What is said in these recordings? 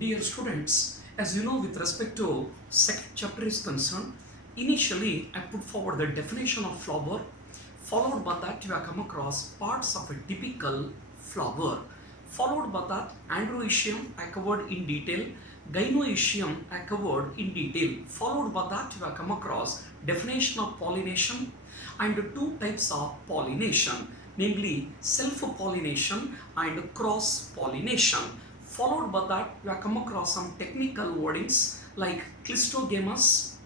Dear students, as you know, with respect to second chapter is concerned, initially I put forward the definition of flower, followed by that you have come across parts of a typical flower, followed by that androecium I covered in detail, gynoecium I covered in detail, followed by that you have come across definition of pollination and two types of pollination, namely self-pollination and cross-pollination. Followed by that, we have come across some technical wordings like clistogamas,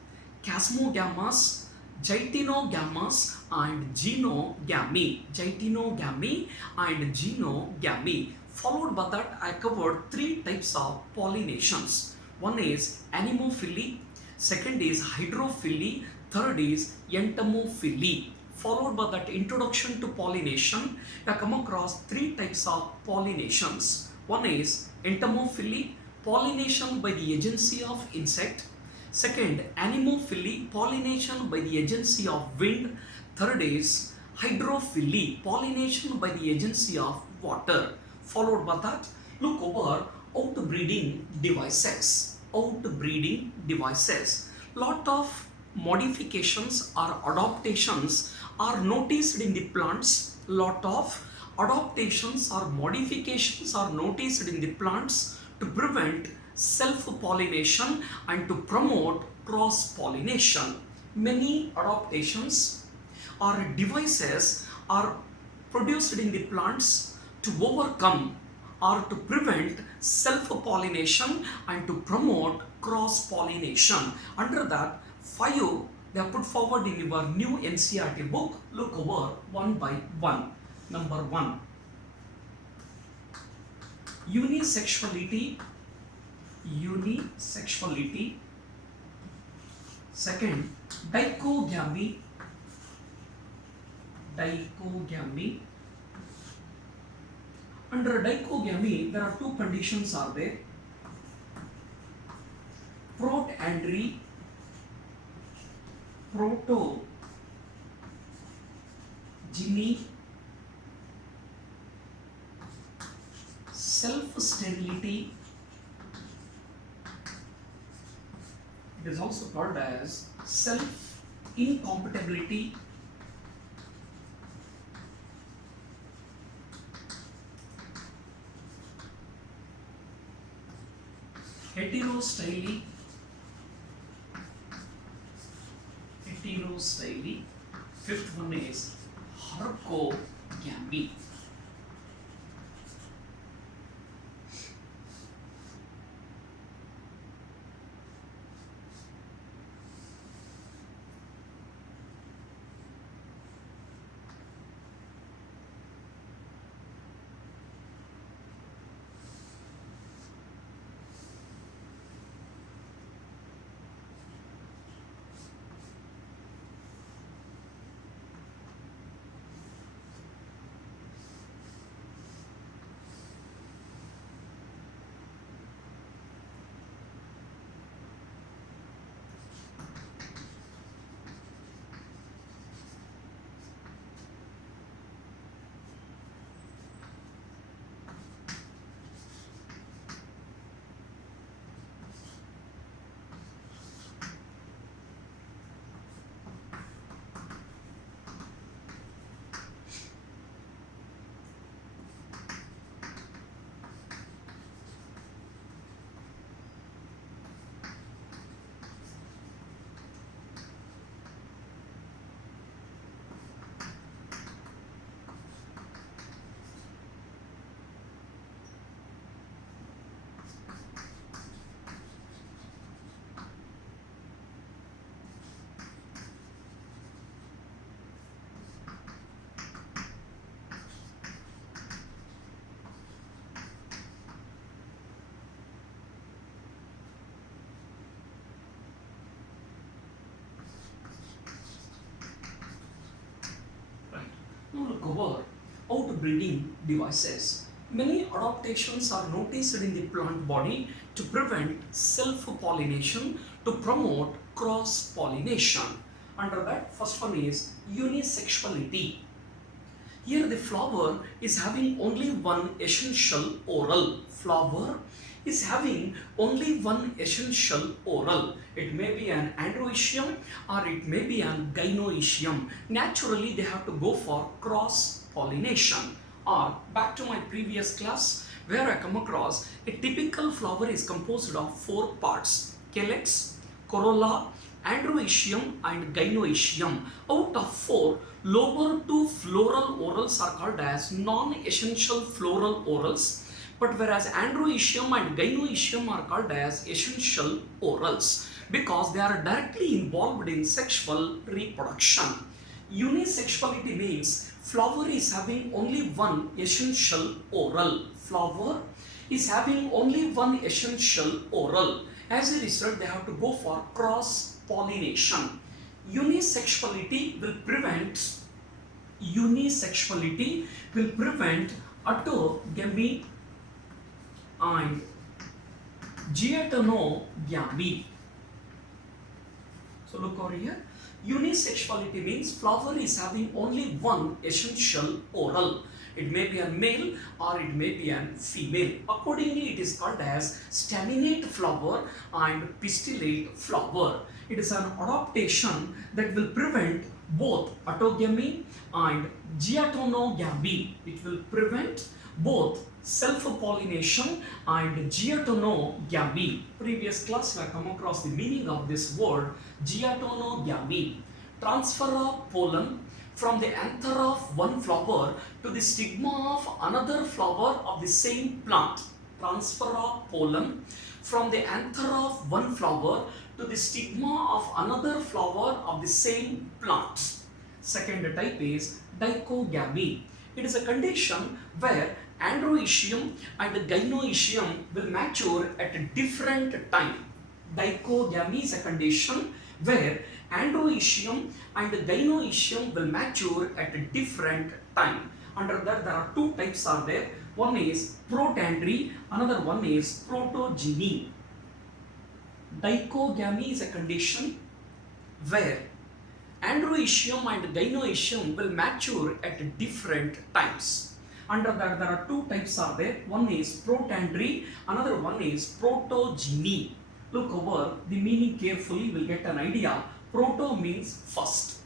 chasmogamas, gytinogamas, and genogamy. Gytinogamy and genogamy. Followed by that, I covered three types of pollinations. One is anemophily, second is hydrophily, third is entomophily. Followed by that introduction to pollination, we have come across three types of pollinations. One is entomophily, pollination by the agency of insect. Second, anemophily, pollination by the agency of wind. Third is hydrophily, pollination by the agency of water. Followed by that, look over outbreeding devices. Outbreeding devices. Lot of modifications or adaptations are noticed in the plants. Lot of adaptations or modifications are noticed in the plants to prevent self-pollination and to promote cross-pollination. Many adaptations or devices are produced in the plants to overcome or to prevent self-pollination and to promote cross-pollination. Under that, 5 they are put forward in your new NCERT book. Look over one by one. Number 1, unisexuality. Second, dichogamy. Under dichogamy, there are two conditions are there. Protandry, protogeny, self-sterility. It is also called as self-incompatibility. Heterostyle. Fifth one is hercogamy. Now look over outbreeding devices. Many adaptations are noticed in the plant body to prevent self-pollination, to promote cross-pollination. Under that, first one is unisexuality. Here the flower is having only one essential oral. Flower is having only one essential oral. It may be an androecium or it may be an gynoecium. Naturally, they have to go for cross-pollination. Or back to my previous class where I come across a typical flower is composed of 4 parts: calyx, corolla, androecium and gynoecium. Out of 4, lower 2 floral orals are called as non-essential floral orals, but whereas androecium and gynoecium are called as essential orals because they are directly involved in sexual reproduction. Unisexuality means flower is having only one essential oral. Flower is having only one essential oral. As a result, they have to go for cross-pollination. Unisexuality will prevent autogamy and diatonogamy. So look over here. Unisexuality means flower is having only one essential oral. It may be a male or it may be a female. Accordingly, it is called as staminate flower and pistillate flower. It is an adaptation that will prevent both autogamy and diatonogamy. It will prevent both self-pollination and diatonogamy. Previous class we have come across the meaning of this word diatonogamy. Transfer of pollen from the anther of one flower to the stigma of another flower of the same plant. Transfer of pollen from the anther of one flower to the stigma of another flower of the same plant. Second type is dichogamy. It is a condition where androecium and gynoecium will mature at a different time. Dichogamy is a condition where androecium and gynoecium will mature at a different time. Under that, there are 2 types are there. One is protandry, another one is protogeny. Dichogamy is a condition where androecium and gynoecium will mature at different times. Under that, there are 2 types are there. One is protandry, another one is protogeny. Look over the meaning carefully, we'll get an idea. Proto means first.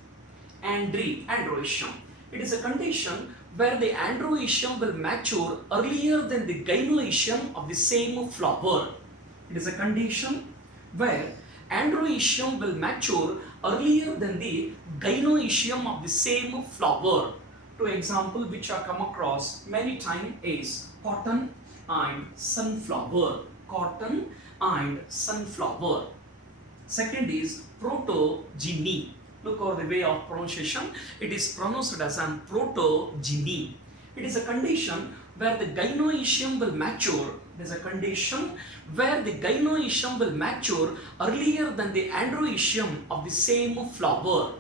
Androecium. It is a condition where the androecium will mature earlier than the gynoecium of the same flower. It is a condition where androecium will mature earlier than the gynoecium of the same flower. 2 examples which I come across many times is cotton and sunflower. Cotton and sunflower. Second is protogeny. Look over the way of pronunciation. It is pronounced as an protogeny. It is a condition where the gynoecium will mature. It is a condition where the gynoecium will mature earlier than the androecium of the same flower.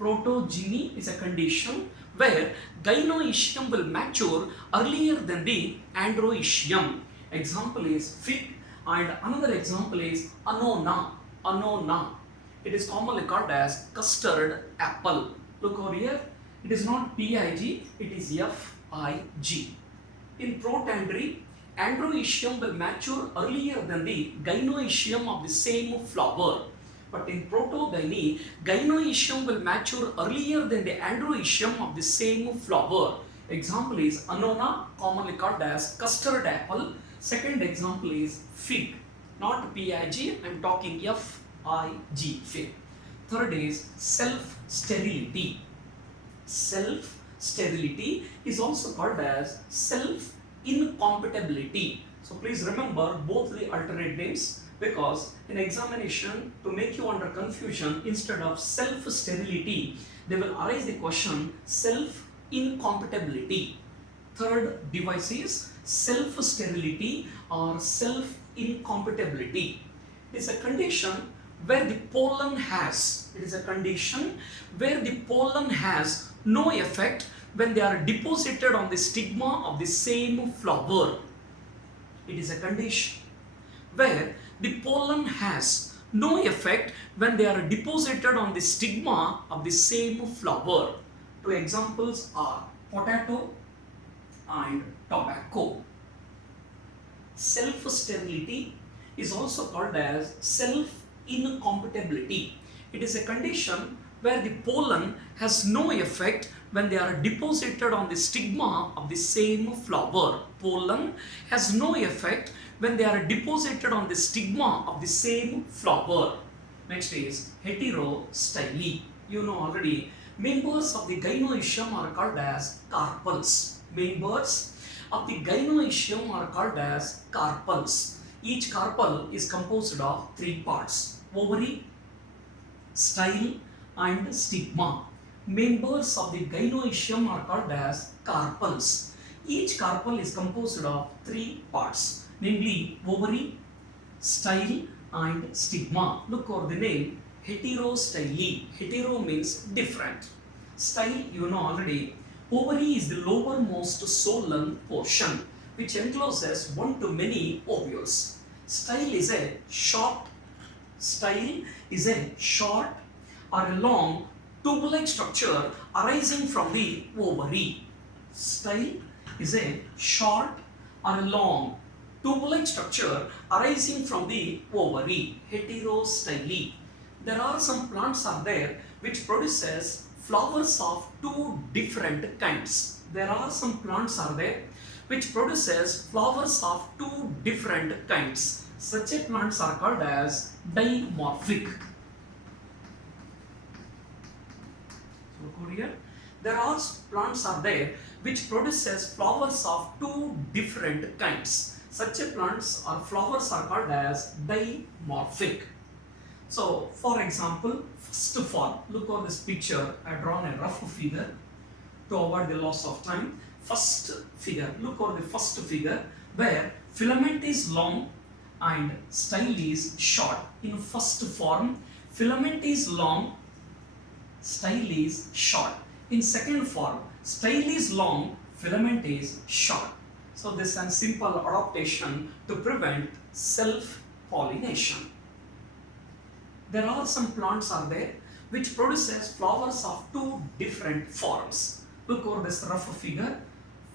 Protogeny is a condition where gynoecium will mature earlier than the androecium. Example is fig and another example is annona. Annona. It is commonly called as custard apple. Look over here. It is not PIG, it is FIG. In protandry, androecium will mature earlier than the gynoecium of the same flower. But in protogeny, gynoecium will mature earlier than the androecium of the same flower. Example is annona, commonly called as custard apple. Second example is fig, not PIG, I am talking FIG, fig. Third is self-sterility. Self-sterility is also called as self-incompatibility. So please remember both the alternate names, because in examination, to make you under confusion, instead of self-sterility, they will arise the question self-incompatibility. Third device is self-sterility or self-incompatibility. It is a condition where the pollen has, no effect when they are deposited on the stigma of the same flower. It is a condition where the pollen has no effect when they are deposited on the stigma of the same flower. 2 examples are potato and tobacco. Self-sterility is also called as self-incompatibility. It is a condition where the pollen has no effect when they are deposited on the stigma of the same flower. Pollen has no effect when they are deposited on the stigma of the same flower. Next is heterostyle. You know already, members of the gynoecium are called as carpels. Members of the gynoecium are called as carpels. Each carpel is composed of three parts: ovary, style and stigma. Members of the gynoecium are called as carpels. Each carpel is composed of three parts, namely ovary, style and stigma. Look over the name heterostyle. Hetero means different. Style you know already. Ovary is the lowermost solan portion which encloses one to many ovules. Style is a short or a long tube-like structure arising from the ovary. Style is a short or a long tube-like structure arising from the ovary. Heterostyle. There are some plants are there which produces flowers of two different kinds. There are some plants are there which produces flowers of two different kinds. Such a plants are called as dimorphic. So look over here. There are plants are there which produces flowers of two different kinds. Such a plants or flowers are called as dimorphic. So for example, first of all, look on this picture. I drawn a rough figure to avoid the loss of time. First figure, look over the first figure where filament is long and style is short. In first form, filament is long, style is short. In second form, style is long, filament is short. So this is a simple adaptation to prevent self-pollination. There are some plants are there which produces flowers of two different forms. Look over this rough figure.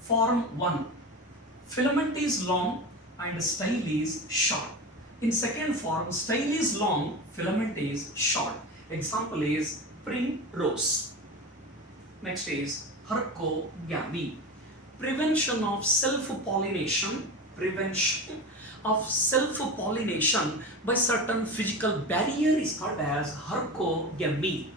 Form 1, filament is long and style is short. In second form, style is long, filament is short. Example is primrose. Next is hercogamy. Prevention of self-pollination. Prevention of self-pollination by certain physical barrier is called as hercogamy.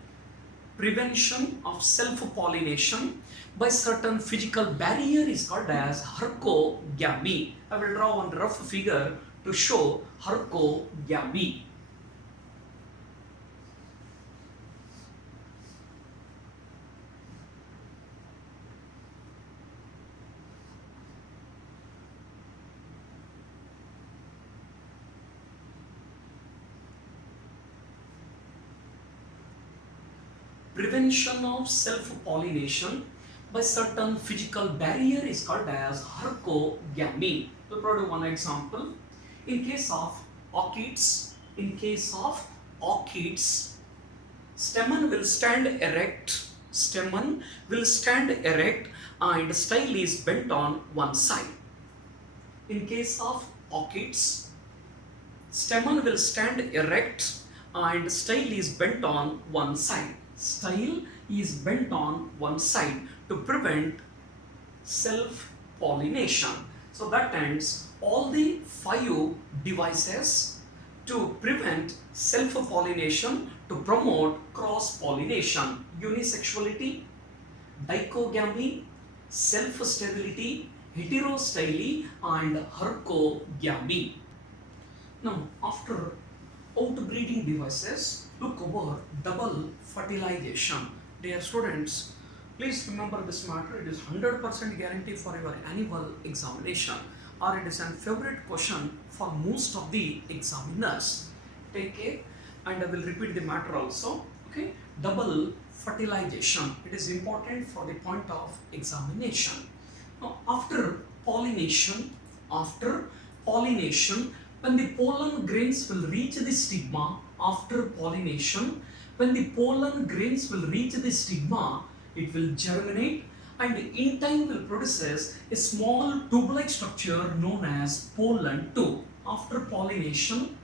Prevention of self-pollination by certain physical barrier is called as hercogamy. I will draw one rough figure to show hercogamy. Prevention of self-pollination by certain physical barrier is called as hercogamy. We'll provide one example. In case of orchids, stamen will stand erect. Stamen will stand erect and style is bent on one side. In case of orchids, stamen will stand erect and style is bent on one side. Style is bent on one side to prevent self-pollination. So that ends all the 5 devices to prevent self-pollination, to promote cross-pollination: unisexuality, dichogamy, self-sterility, heterostyle and hercogamy. Now after outbreeding devices, look over double fertilization. Dear students, please remember this matter. It is 100% guarantee for your annual examination, or it is a favorite question for most of the examiners. Take care, and I will repeat the matter also. Okay, double fertilization. It is important for the point of examination. Now, after pollination, when the pollen grains will reach the stigma, after pollination, when the pollen grains will reach the stigma, it will germinate and in time will produces a small tube-like structure known as pollen tube. After pollination,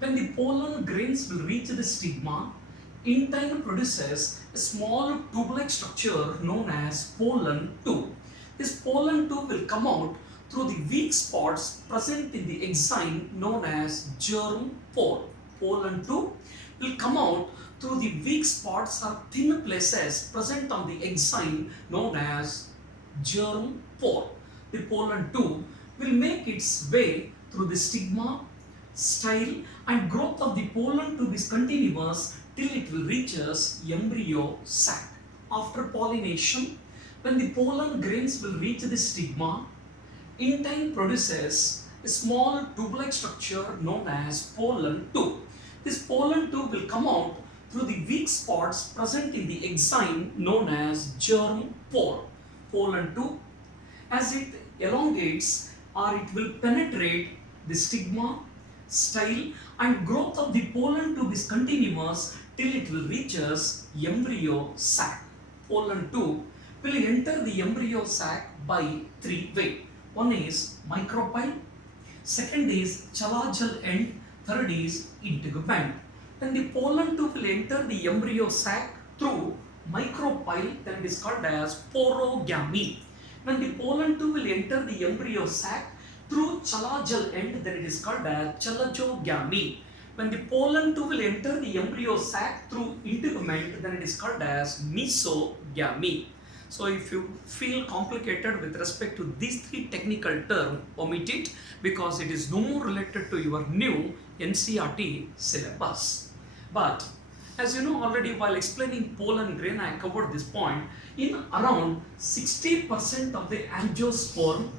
when the pollen grains will reach the stigma, in time produces a small tube-like structure known as pollen tube. This pollen tube will come out through the weak spots present in the enzyme known as germ pore. Pollen tube will come out through the weak spots or thin places present on the enzyme known as germ pore. The pollen tube will make its way through the stigma, style, and growth of the pollen tube is continuous till it will reaches embryo sac. After pollination, when the pollen grains will reach the stigma, in time produces a small tube-like structure known as pollen tube. This pollen tube will come out through the weak spots present in the enzyme known as germ pore. Pollen tube, as it elongates or it will penetrate the stigma, style, and growth of the pollen tube is continuous till it will reaches embryo sac. Pollen tube will enter the embryo sac by three ways. One is micropyle, second is chalajal end, third is integument. When the pollen tube will enter the embryo sac through micropyle, then it is called as porogamy. When the pollen tube will enter the embryo sac through chalajal end, then it is called as chalajogamy. When the pollen tube will enter the embryo sac through integument, then it is called as mesogamy. So if you feel complicated with respect to these three technical terms, omit it because it is no more related to your new NCERT syllabus. But as you know already, while explaining pollen grain, I covered this point. In around 60% of the angiosperm,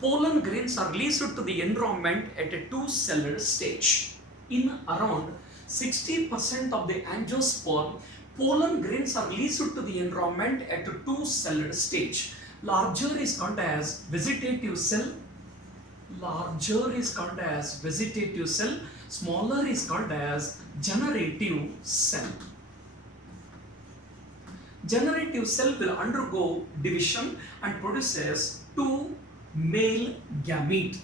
pollen grains are released to the environment at a two-celled stage. In around 60% of the angiosperm, pollen grains are released to the environment at a two-celled stage. Larger is called as vegetative cell. Smaller is called as generative cell. Generative cell will undergo division and produces two male gamete.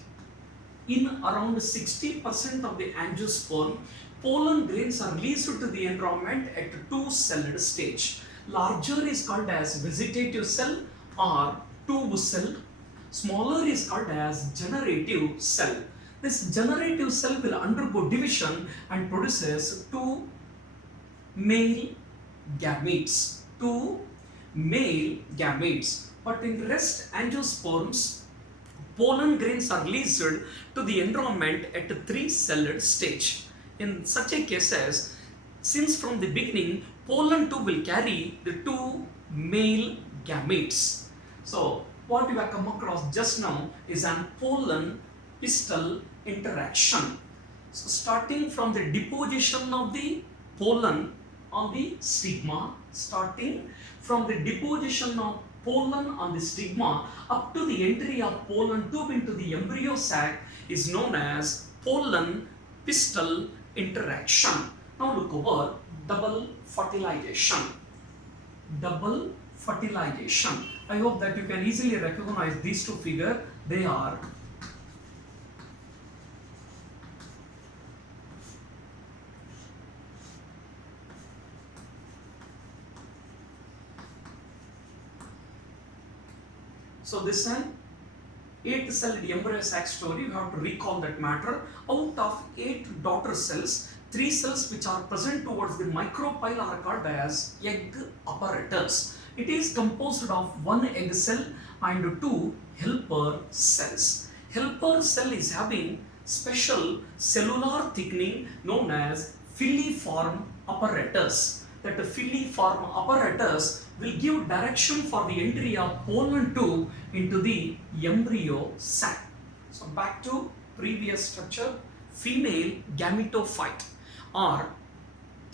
In around 60% of the angiosperm, pollen grains are released to the environment at a two-celled stage. Larger is called as vegetative cell or tube cell. Smaller is called as generative cell. This generative cell will undergo division and produces two male gametes. But in rest angiosperms, pollen grains are released to the environment at a three-celled stage. In such a cases, since from the beginning, pollen tube will carry the two male gametes. So what you have come across just now is an pollen pistil interaction. So starting from the deposition of the pollen on the stigma, up to the entry of pollen tube into the embryo sac is known as pollen pistil interaction. Now look over double fertilization. I hope that you can easily recognize these two figures. They are so this is an 8-celled embryo sac story. You have to recall that matter. Out of 8 daughter cells, 3 cells which are present towards the micropyle are called as egg apparatus. It is composed of 1 egg cell and 2 helper cells. Helper cell is having special cellular thickening known as filiform apparatus. That the filiform apparatus will give direction for the entry of pollen tube into the embryo sac. So back to previous structure, female gametophyte or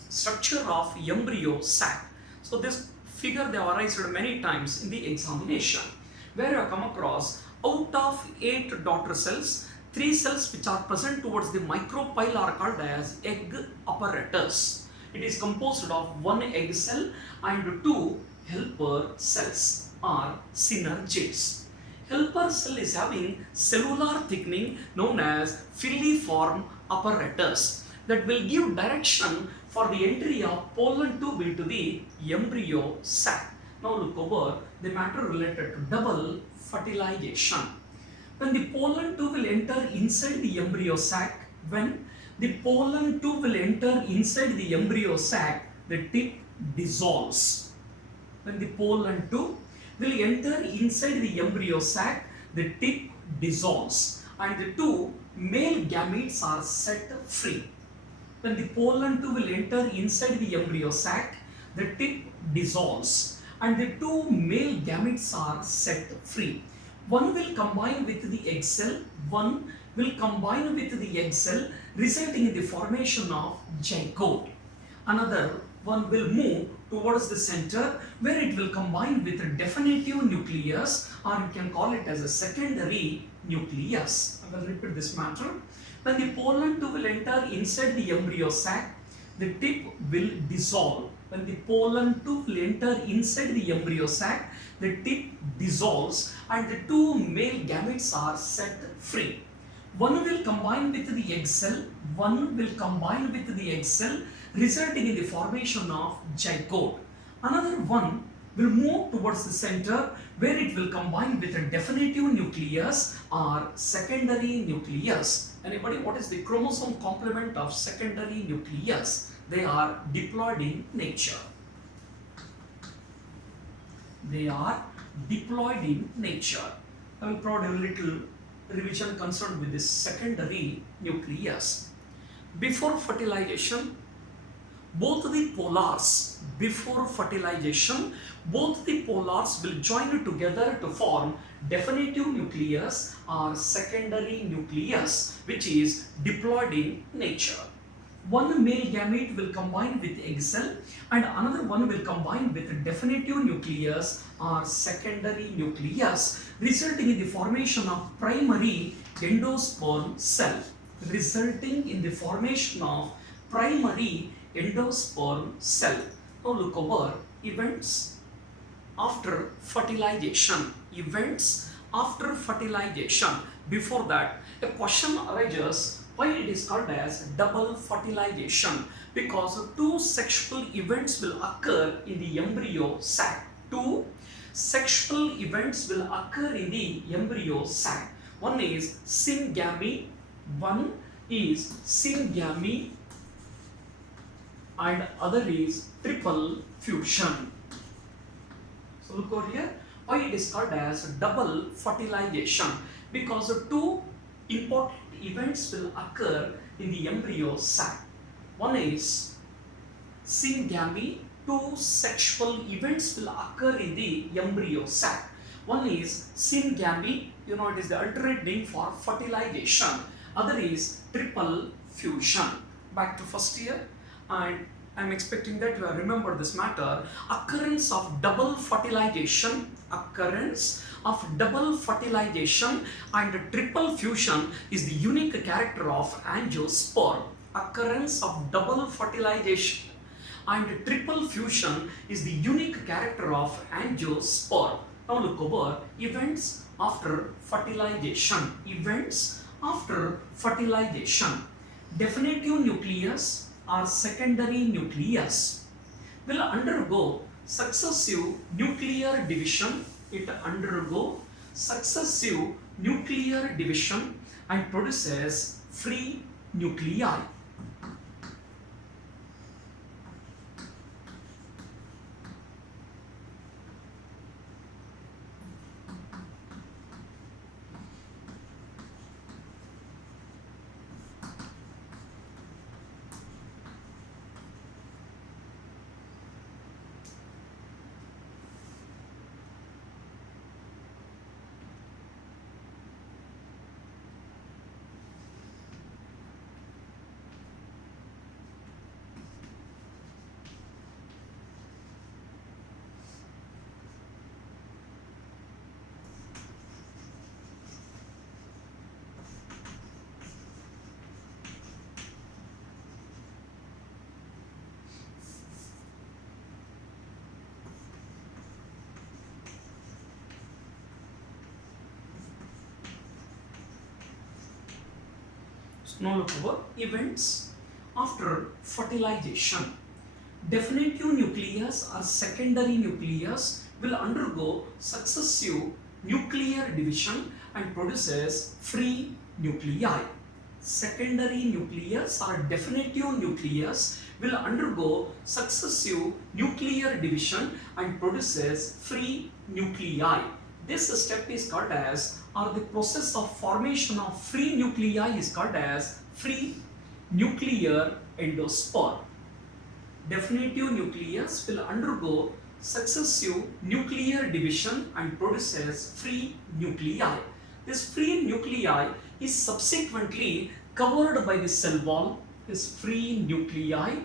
structure of embryo sac. So this figure they have raised many times in the examination, where you have come across out of 8 daughter cells, 3 cells which are present towards the micropyle are called as egg apparatus. It is composed of one egg cell and two helper cells or synergids. Helper cell is having cellular thickening known as filiform apparatus that will give direction for the entry of pollen tube into the embryo sac. Now look over the matter related to double fertilization. When the pollen tube will enter inside the embryo sac, when the pollen tube will enter inside the embryo sac, the tip dissolves. When the pollen tube will enter inside the embryo sac, the tip dissolves and the two male gametes are set free. When the pollen tube will enter inside the embryo sac, the tip dissolves and the two male gametes are set free. One will combine with the egg cell, one will combine with the egg cell, resulting in the formation of zygote. Another one will move towards the center where it will combine with a definitive nucleus, or you can call it as a secondary nucleus. I will repeat this matter. When the pollen tube will enter inside the embryo sac, the tip will dissolve. When the pollen tube will enter inside the embryo sac, the tip dissolves and the two male gametes are set free. One will combine with the egg cell, one will combine with the egg cell, resulting in the formation of zygote. Another one will move towards the center where it will combine with a definitive nucleus or secondary nucleus. Anybody, what is the chromosome complement of secondary nucleus? They are diploid in nature. They are diploid in nature. I will provide a little revision concerned with this secondary nucleus. Before fertilization, both the polars, before fertilization, both the polars will join together to form definitive nucleus or secondary nucleus, which is diploid in nature. One male gamete will combine with egg cell and another one will combine with definitive nucleus or secondary nucleus, resulting in the formation of primary endosperm cell. Resulting in the formation of primary endosperm cell. Now look over events after fertilization. Events after fertilization. Before that, a question arises why it is called as double fertilization, because two sexual events will occur in the embryo sac. Two sexual events will occur in the embryo sac. One is syngamy, one is syngamy and other is triple fusion. So look over here, why it is called as double fertilization, because two important events will occur in the embryo sac. One is syngamy, two sexual events will occur in the embryo sac. One is syngamy, you know it is the alternate name for fertilization. Other is triple fusion. Back to first year, and I am expecting that you remember this matter. Occurrence of double fertilization, occurrence of double fertilization and triple fusion is the unique character of angiosperm. Occurrence of double fertilization and triple fusion is the unique character of angiosperm. Now look over events after fertilization. Events after fertilization. Definitive nucleus or secondary nucleus will undergo successive nuclear division. It undergo successive nuclear division and produces free nuclei. Now look over events after fertilization. Definitive nucleus or secondary nucleus will undergo successive nuclear division and produces free nuclei. Secondary nucleus or definitive nucleus will undergo successive nuclear division and produces free nuclei. This step is called as, or the process of formation of free nuclei is called as free nuclear endosperm. Definitive nucleus will undergo successive nuclear division and produces free nuclei. This free nuclei is subsequently covered by the cell wall. This free nuclei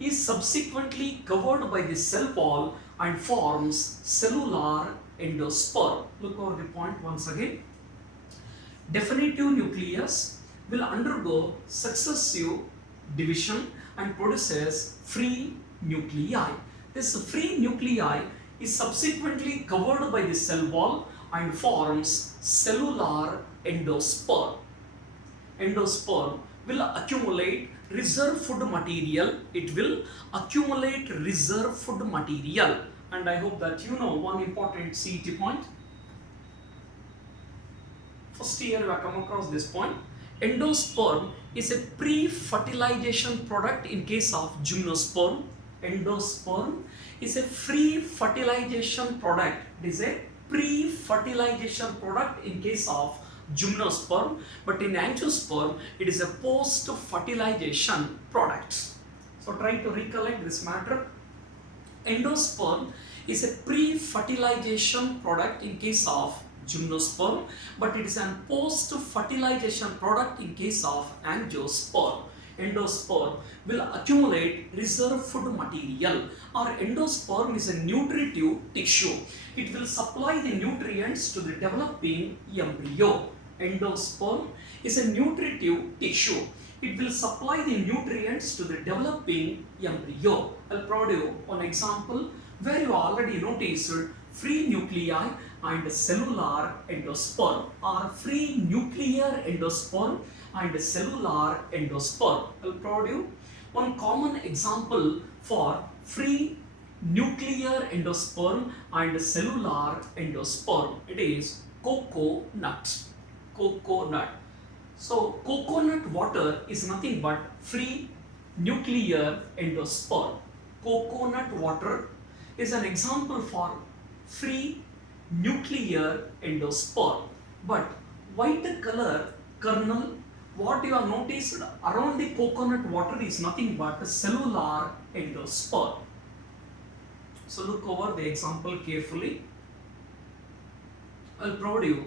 is subsequently covered by the cell wall and forms cellular endosperm. Look over the point once again. Definitive nucleus will undergo successive division and produces free nuclei. This free nuclei is subsequently covered by the cell wall and forms cellular endosperm. Endosperm will accumulate reserve food material. It will accumulate reserve food material. And I hope that you know one important CET point. First year you have come across this point. Endosperm is a pre-fertilization product in case of gymnosperm. Endosperm is a pre-fertilization product. It is a pre-fertilization product in case of gymnosperm, but in angiosperm it is a post-fertilization product. So try to recollect this matter. Endosperm is a pre-fertilization product in case of gymnosperm, but it is a post-fertilization product in case of angiosperm. Endosperm will accumulate reserve food material, or endosperm is a nutritive tissue. It will supply the nutrients to the developing embryo. Endosperm is a nutritive tissue. It will supply the nutrients to the developing embryo. I'll provide you one example where you already noticed free nuclei and cellular endosperm, or free nuclear endosperm and cellular endosperm. I'll provide you one common example for free nuclear endosperm and cellular endosperm. It is coconut. Coconut. So coconut water is nothing but free nuclear endosperm. Coconut water is an example for free nuclear endosperm. But white color kernel, what you have noticed around the coconut water is nothing but cellular endosperm. So look over the example carefully. I'll provide you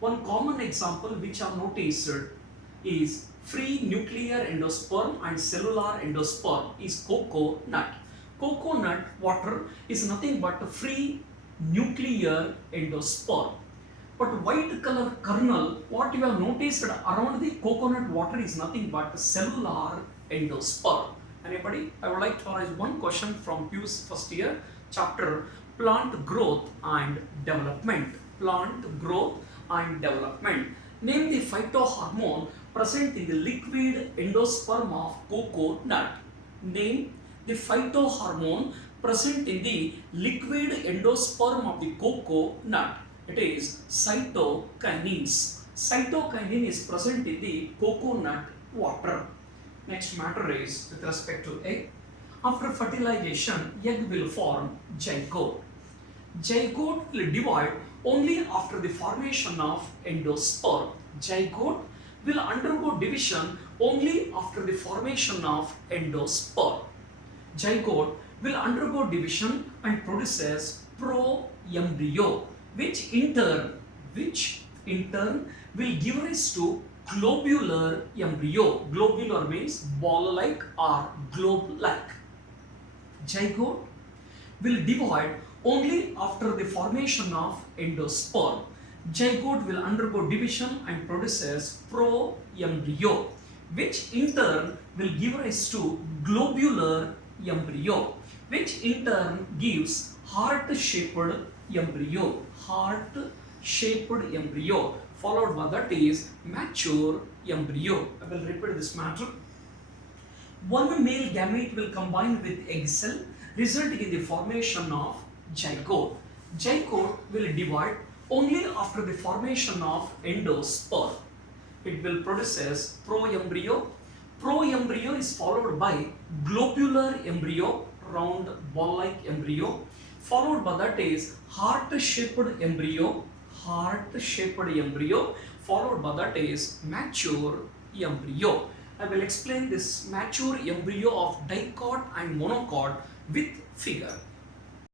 one common example which I have noticed is free nuclear endosperm and cellular endosperm is coconut. Coconut water is nothing but free nuclear endosperm. But white color kernel, what you have noticed around the coconut water is nothing but cellular endosperm. Anybody? I would like to ask one question from Pius first year, chapter plant growth and development. Plant growth and development. Name the phytohormone present in the liquid endosperm of coconut. Name the phytohormone present in the liquid endosperm of the coconut. It is cytokinins. Cytokinin is present in the coconut water. Next matter is with respect to egg. After fertilization, egg will form zygote. Zygote will divide only after the formation of endosperm. Zygote will undergo division only after the formation of endosperm. Zygote will undergo division and produces pro-embryo, which in turn will give rise to globular embryo. Globular means ball-like or globe-like. Zygote will divide only after the formation of endosperm. Zygote will undergo division and produces pro-embryo, which in turn will give rise to globular embryo, which in turn gives heart-shaped embryo. Heart-shaped embryo followed by that is mature embryo. I will repeat this matter. One male gamete will combine with egg cell, resulting in the formation of zygote. Zygote will divide only after the formation of endosperm. It will produce as proembryo. Proembryo is followed by globular embryo, round ball-like embryo, followed by that is heart-shaped embryo, followed by that is mature embryo. I will explain this mature embryo of dicot and monocot with figure.